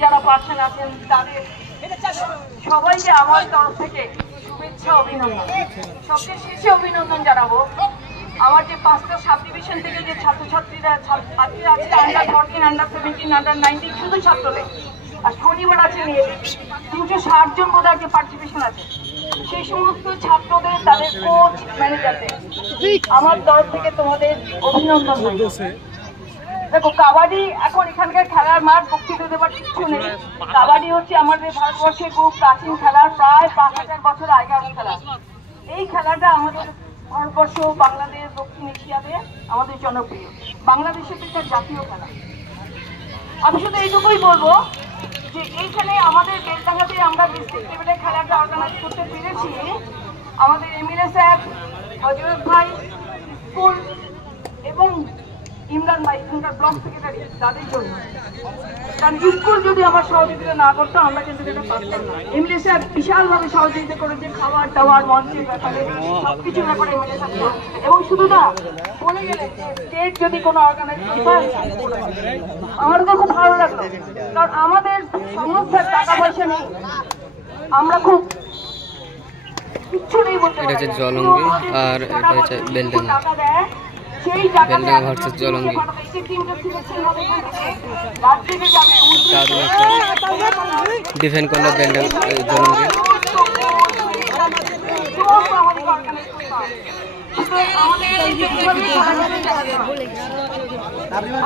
যারা পার্সন আছেন তাদের সবাইকে আমার তরফ থেকে শুভেচ্ছা অভিনন্দন। সবচেয়ে শেষে অভিনন্দন জানাবো আমার যে 5টা সাব ডিভিশন থেকে যে ছাত্রছাত্রীরা আছে আন্ডার 14, আন্ডার 17, আন্ডার 19 শুধু ছাত্রদের, আর শনিবার আছে মেয়েদের 360 জন বোধহয় যে পার্টিসিপেশন আছে, সেই সমস্ত ছাত্রদের তাদের কোচ ম্যানেজারদের আমার তরফ থেকে তোমাদের অভিনন্দন। দেখো কাবাডি এখন এখানকার খেলার মাঠ বক্তৃতা দেবার কিছু নেই। কাবাডি হচ্ছে আমাদের ভারতবর্ষের খুব প্রাচীন খেলার, প্রায় 5000 বছর আগের খেলা। এই খেলাটা আমাদের ভারতবর্ষ, বাংলাদেশ, দক্ষিণ এশিয়াতে আমাদের জনপ্রিয়। বাংলাদেশের একটা জাতীয় খেলা। আমি শুধু এইটুকুই বলবো যে এইখানে আমাদের বেলডাঙ্গাতে আমরা ডিস্ট্রিক্ট লেভেলে খেলাটা অর্গানাইজ করতে পেরেছি আমাদের এমএলএ সাহেব, হযরত ভাই, স্কুল এবং ইমরান ভাই, এখানকার ব্লক সেক্রেটারি, তাদের জন্য। কারণ স্কুল যদি আমার সহযোগিতা না করতো আমরা কিন্তু এটা পারতাম না। এমএলএ সাহেব বিশালভাবে সহযোগিতা করেছে, খাবার দাবার, মঞ্চের ব্যাপারে, সবকিছুর ব্যাপারে এমএলএ সাহেব। এবং শুধু না, বলে গেলে স্টেট যদি কোনো অর্গানাইজ হয় আমার তো খুব ভালো লাগলো। কারণ আমাদের সংস্থার টাকা পয়সা নেই, আমরা খুব কিচ্ছু নেই বলতে পারি। জলঙ্গি আর এটা হচ্ছে বেলডাঙ্গা, বেলডাঙ্গা ভার্সেস জলঙ্গি। ডিফেন্ড করলো বেলডাঙ্গা জলঙ্গি।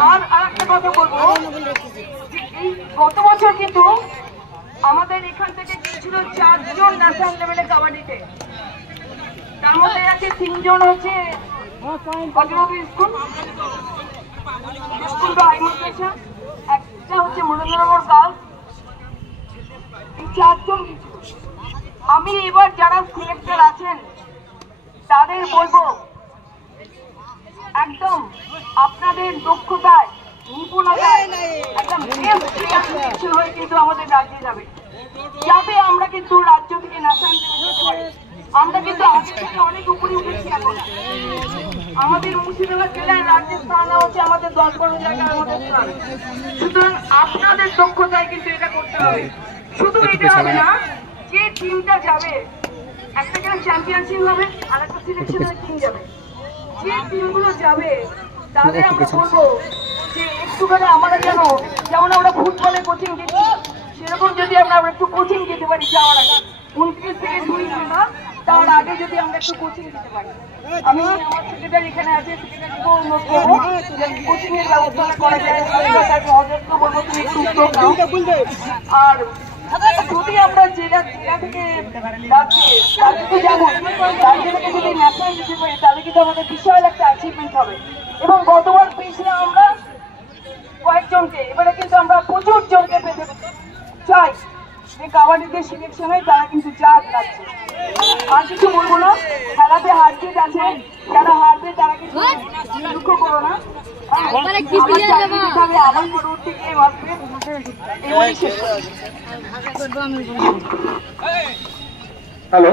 আর একটা কথা বলবো, গত বছর কিন্তু আমাদের এখান থেকে গিয়েছিল 4 জন ন্যাশনাল লেভেলে কাবাডিতে। তার মধ্যে আছে 3 জন হচ্ছে একটা হচ্ছে মুরলীনগর গার্লস, 4 জন। আমি এবার যারা সিলেক্টর আছেন তাদের বলবো একদম আপনাদের দক্ষতায়, নিপুণতায় একদম হয়ে কিন্তু আমাদের রাজ্যে যাবে। আমরা কিন্তু রাজ্য থেকে ন্যাশনাল লেভেলে যেতে পারি। আমরা কিন্তু আগে থেকে অনেক উপরে উঠেছি। এখন আমাদের মুর্শিদাবাদ জেলায় রাজ্যের স্থান হচ্ছে আমাদের 10-12 জায়গায় আমাদের স্থান। সুতরাং আপনাদের দক্ষতায় কিন্তু এটা করতে হবে। শুধু এটা হবে না, যে টিমটা যাবে একটা করে চ্যাম্পিয়নশিপ হবে, আর একটা সিলেকশনের টিম যাবে। যে টিমগুলো যাবে তাদের আমরা বলবো যে একটু করে আমরা যেমন আমরা ফুটবলে কোচিং দিচ্ছি, সেরকম যদি আমরা একটু কোচিং দিতে পারি যাওয়ার আগে, 29 থেকে 2 ঘন্টা তার আগে যদি আমরা একটু কোচিং দিতে পারি। আমি আমার সেক্রেটারি এখানে আছে, সেক্রেটারিকেও অনুরোধ করবো কোচিং এর ব্যবস্থা করা যায়। হজরতকে বলবো তুমি একটু উদ্যোগ নাও। আর যদি আমরা জেলা থেকে যাচ্ছি যেমন তার জেলাকে যদি ন্যাশনাল দিতে পারি তাহলে কিন্তু আমাদের বিশাল একটা অ্যাচিভমেন্ট হবে। এবং গতবার পেয়েছিলাম আমরা কয়েকজনকে, এবারে কিন্তু আমরা প্রচুর জনকে পেতে চাই যে কাবাডিতে সিলেকশন হয়, তারা কিন্তু জাত লাগছে। আর কিছু বলবো না, খেলাতে হার জিত আছে, যারা হারবে তারা কিছু দুঃখ করো না। আবার পরবর্তী গেম আসবে, এবারই শেষ করবো। হ্যালো,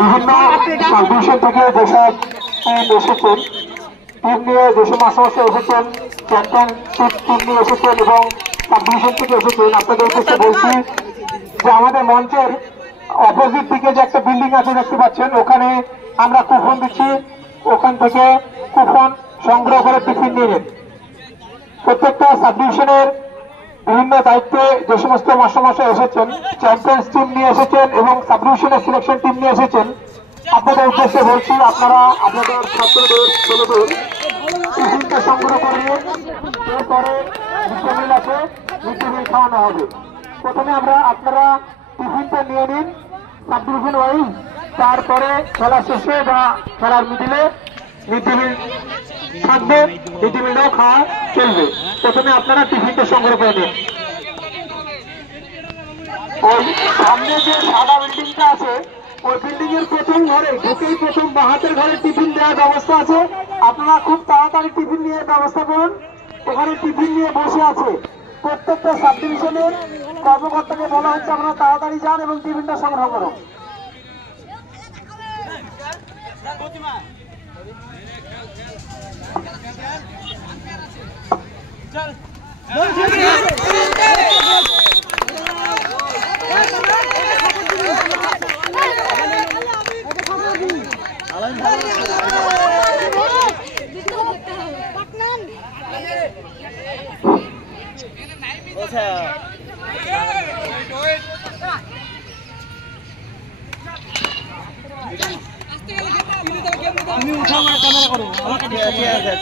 বিভিন্ন সাবডিভিশন থেকে যেসব টিম এসেছেন, টিম নিয়ে যেসব মাসে এসেছেন, চ্যাম্পিয়নশিপ টিম নিয়ে এসেছেন এবং সাবডিভিশন থেকে এসেছেন, আপনাদের উদ্দেশ্যে বলছি যে আমাদের মঞ্চের অপোজিট দিকে যে একটা বিল্ডিং আছে দেখতে পাচ্ছেন, ওখানে আমরা কুপন দিচ্ছি। ওখান থেকে কুপন সংগ্রহ করে টিফিন নিয়ে নেন। প্রত্যেকটা সাবডিভিশনের বিভিন্ন দায়িত্বে যে সমস্ত মাসে এসেছেন, চ্যাম্পিয়ন্স টিম নিয়ে এসেছেন এবং সাবডিভিশনের সিলেকশন টিম নিয়ে এসেছেন, আপনাদের উদ্দেশ্যে বলছি আপনারা আপনাদের ছাত্রদের, ছেলেদের টিফিনটা সংগ্রহ করিয়ে এরপরে মিড ডে মিল আছে, মিড ডে মিল খাওয়ানো হবে। প্রথমে আপনারা টিফিনটা নিয়ে নিন সাবডিভিশন ওয়াইজ, তারপরে খেলা শেষে বা খেলার মিডিলে মিড ডে মিল থাকবে, মিড ডে মিলটাও খাওয়া চলবে। প্রথমে আপনারা টিফিনটা সংগ্রহ করে নিন। ওই সামনে যে সাদা বিল্ডিংটা আছে, ওই বিল্ডিং এর প্রথম ঘরে ঢুকেই প্রথম বাহাতের ঘরে টিফিন দেওয়ার ব্যবস্থা আছে। আপনারা খুব তাড়াতাড়ি টিফিন নিয়ে ব্যবস্থা করুন। ওখানে টিফিন নিয়ে বসে আছে। প্রত্যেকটা সাবডিভিশনের কর্মকর্তাকে বলা হচ্ছে আপনারা তাড়াতাড়ি যান এবং টিফিনটা সংগ্রহ করুন। তুমি উঠাও আর ক্যামেরা করো আমাকে ঠিক আছে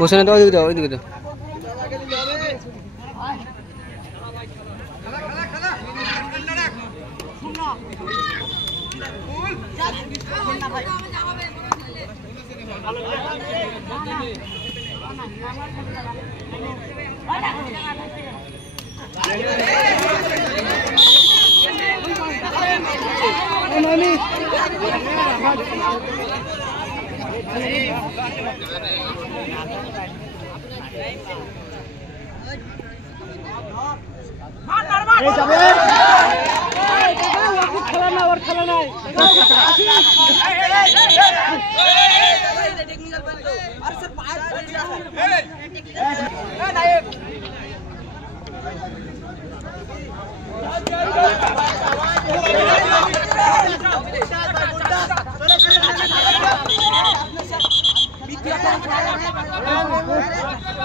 বসে না তো ওইদিকে দাও ওইদিকে দাও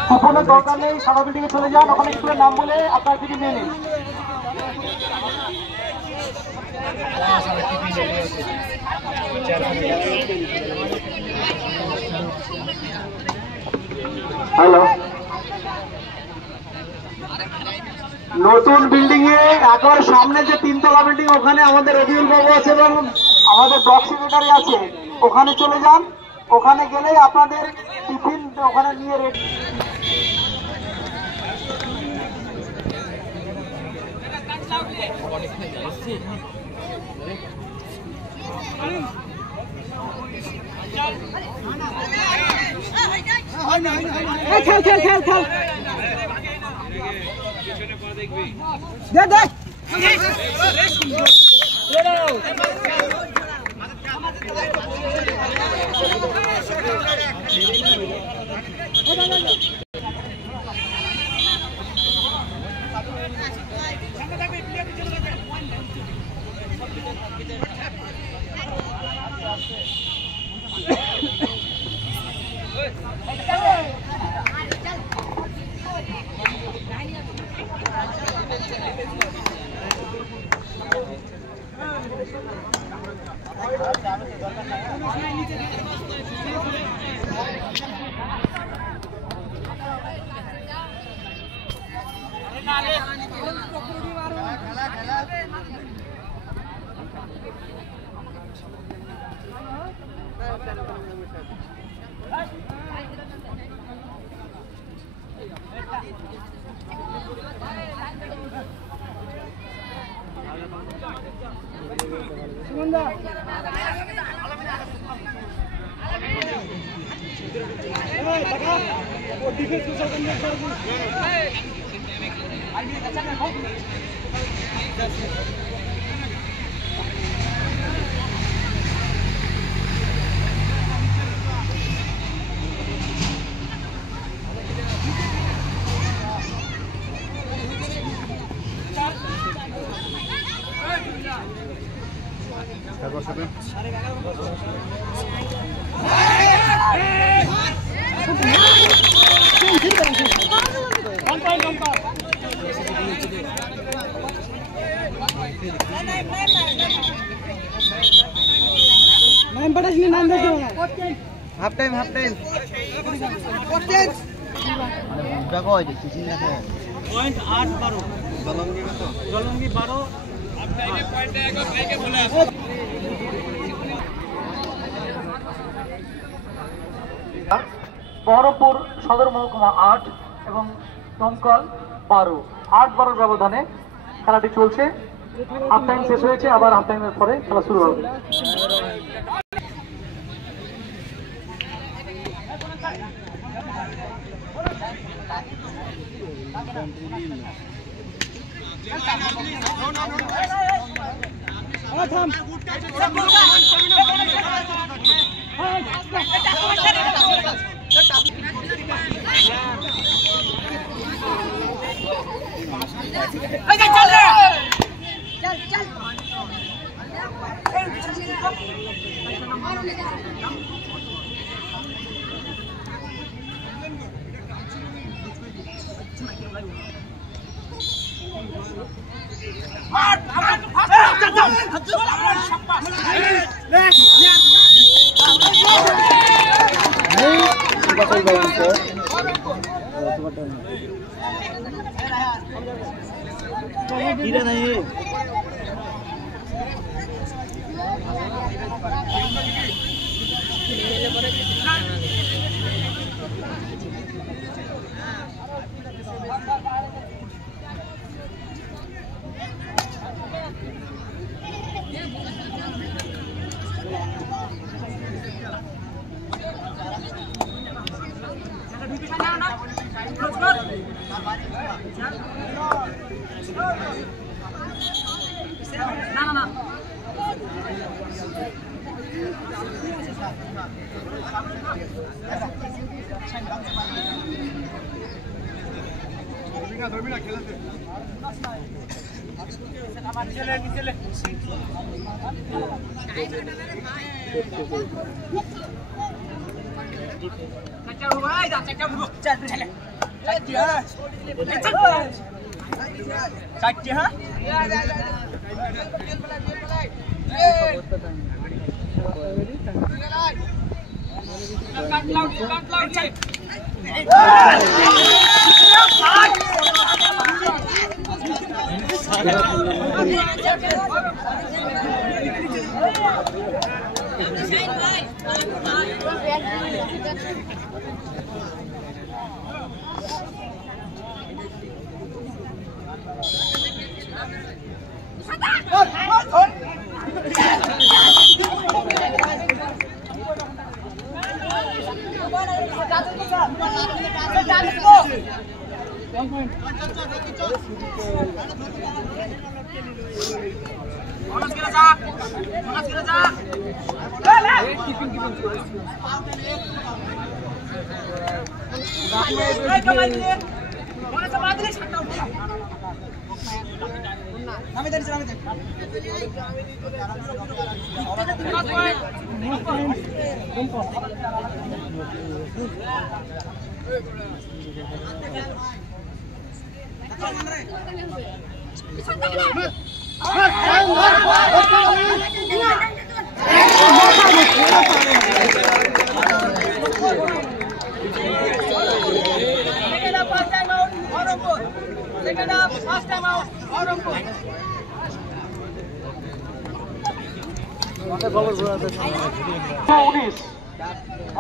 কুপনের দরকার নেই, সাদা বিল্ডিংয়ে চলে যান, ওখানে স্কুলের নাম বলে আপনার দিকে নিয়ে নিন। হ্যালো, নতুন বিল্ডিং এ একবার সামনে যে 3 তলা বিল্ডিং, ওখানে আমাদের রবিউল বাবু আছে এবং আমাদের ব্লক সেক্রেটারি আছে, ওখানে চলে যান। ওখানে গেলে আপনাদের টিফিন ওখানে নিয়ে রেডি। খেল খেল খেল খেল দেখ দেখ হাফ টাইম দেখো পয়েন্ট 8 12 জলঙ্গি 12 বহরমপুর সদর মহকুমা 8 এবং দমকল 12, 8-12 ব্যবধানে খেলাটি চলছে। হাফ টাইম শেষ হয়েছে, আবার হাফ টাইমের পরে খেলা শুরু হবে।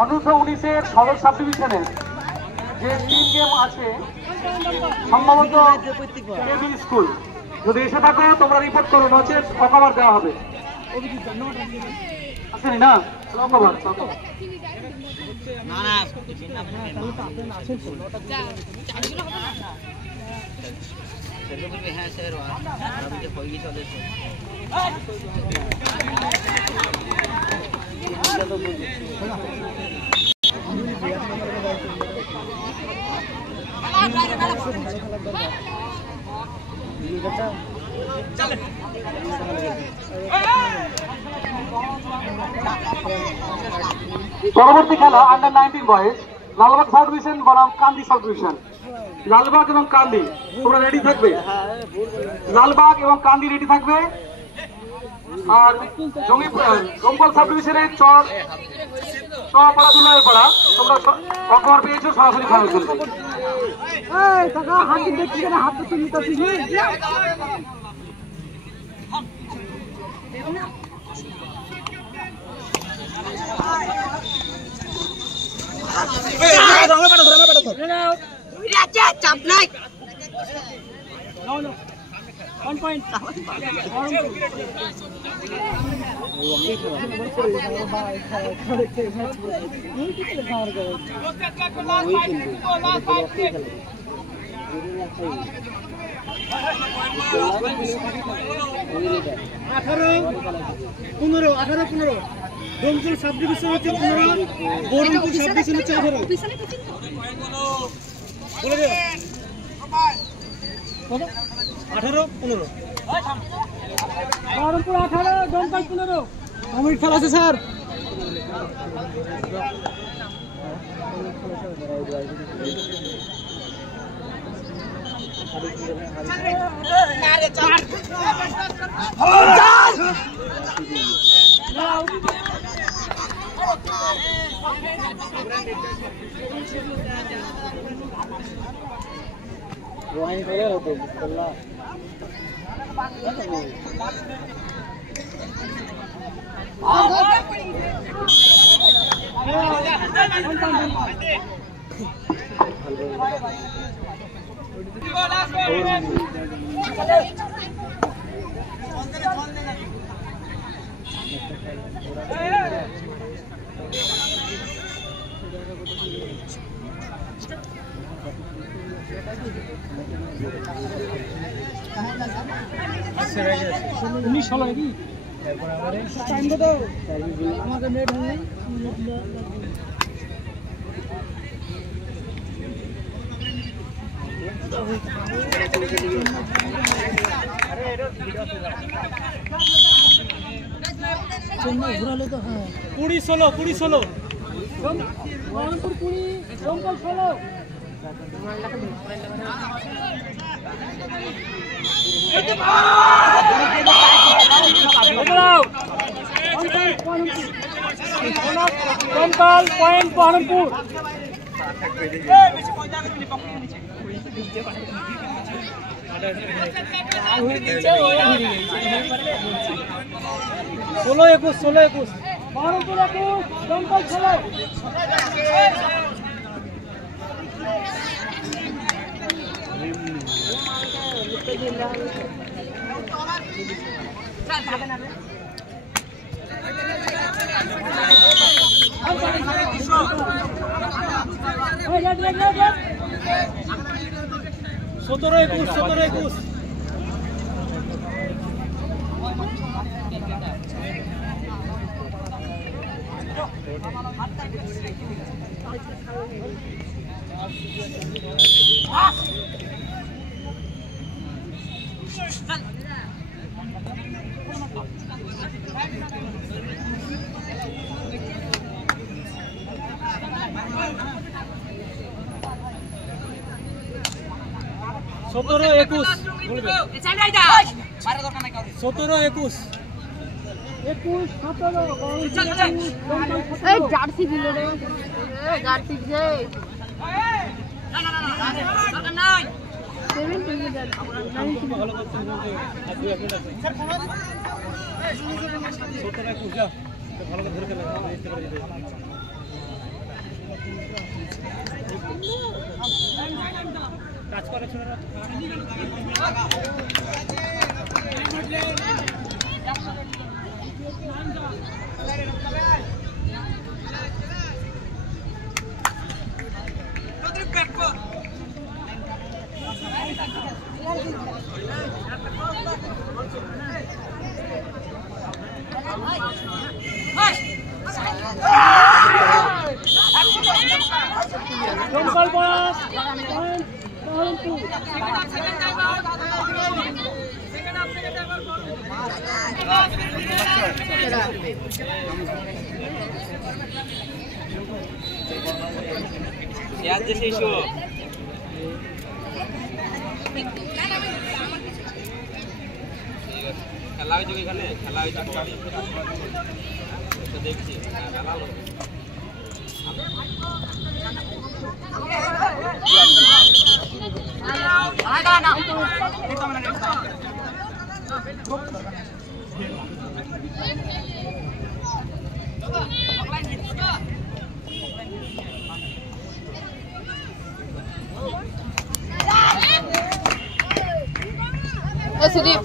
অনূর্ধ্ব 19-এর সদর সাব ডিভিশনের যে 3 গেম আছে, সম্ভবত কেবি স্কুল, যদি এসে থাকো তোমরা রিপোর্ট করো, নচেত অকভার দেওয়া হবে। আসেনি না অকভার পরবর্তী খেলা under 19 boys, Lalbagh sub division বনাম কান্দি সাব ডিভিশন। লালবাগ এবং কান্দি তোমরা রেডি থাকবে, লালবাগ এবং কান্দি রেডি থাকবে। আর দমকল সাব ডিভিশনের চড়া দুলার পাড়া তোমরা অকভার পেয়েছো, সরাসরি ফাইনাল খেলবে। হাত চাপ নাই ডোমজুল সাব ডিভিশন হচ্ছে 15, বহরমপুর সাব ডিভিশন হচ্ছে 18। বলে দিও 18 15 বহরমপুর 18 ডোমজুল 15 অমিত খেলা আছে স্যার। ঘুরালো তো হ্যাঁ 20-16 20-16 বহরমপুর 20 ডোমকল 16 ডোমকল পয়েন্ট বহরমপুর। ষোলো 21 বহরমপুর 21 ডোমকল 16। সতেরো 21 জার্সি দিল রে জার্সি যে কাজ করে ছোড়া ডোমকল বস বহরমপুর याद जैसे इशू খেলা হয়েছে এখানে খেলা হয়েছে দেখছি খেলা হলো সুদীপ